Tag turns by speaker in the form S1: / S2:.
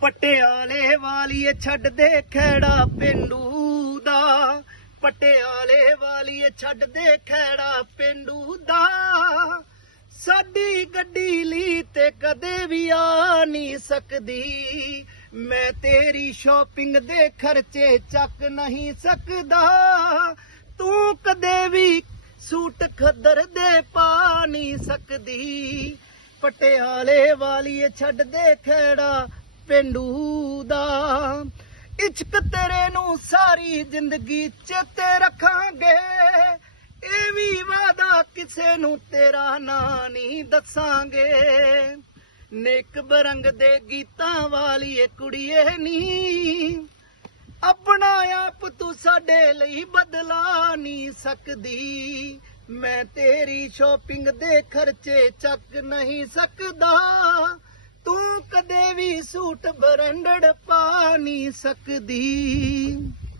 S1: ਪਟਿਆਲੇ ਵਾਲੀਏ ਛੱਡ ਦੇ ਖੇੜਾ ਪਿੰਡੂ ਦਾ। ਪਟਿਆਲੇ ਵਾਲੀਏ ਛੱਡ ਦੇ ਖੇੜਾ ਪਿੰਡੂ ਦਾ। ਸਾਡੀ ਗੱਡੀ ਲਈ ਤੇ ਕਦੇ ਵੀ ਆ ਨਹੀਂ ਸਕਦੀ। ਮੈਂ ਤੇਰੀ ਸ਼ਾਪਿੰਗ ਦੇ ਖਰਚੇ ਚੱਕ ਨਹੀਂ ਸਕਦਾ। ਤੂੰ ਕਦੇ ਵੀ ਸੂਟ ਖੱਦਰ ਦੇ ਪਾ ਨਹੀਂ ਸਕਦੀ। ਪਟਿਆਲੇ ਵਾਲੀਏ ਛੱਡ ਦੇ ਖੇੜਾ ਪਿੰਡੂ ਦਾ। ਇਸ਼ਕ ਤੇਰੇ ਨੂੰ ਸਾਰੀ ਜ਼ਿੰਦਗੀ ਚੇਤੇ ਰੱਖਾਂਗੇ। ਇਹ ਵੀ ਵਾਦਾ ਕਿਸੇ ਨੂੰ ਤੇਰਾ ਨਾਂ ਨਹੀਂ ਦੱਸਾਂਗੇ। ਨੇਕ ਬਰੰਗ ਦੇ ਗੀਤਾਂ ਵਾਲੀ ਏ ਕੁੜੀਏ ਨੀ। ਆਪਣਾ ਆਪ ਤੂੰ ਸਾਡੇ ਲਈ ਬਦਲਾ ਨਹੀਂ ਸਕਦੀ। ਮੈਂ ਤੇਰੀ ਸ਼ਾਪਿੰਗ ਦੇ ਖਰਚੇ ਚੱਕ ਨਹੀਂ ਸਕਦਾ। ਤੂੰ ਕਦੇ ਵੀ ਸੂਟ ਬਰੰਡੜ ਪਾ ਨਹੀਂ ਸਕਦੀ।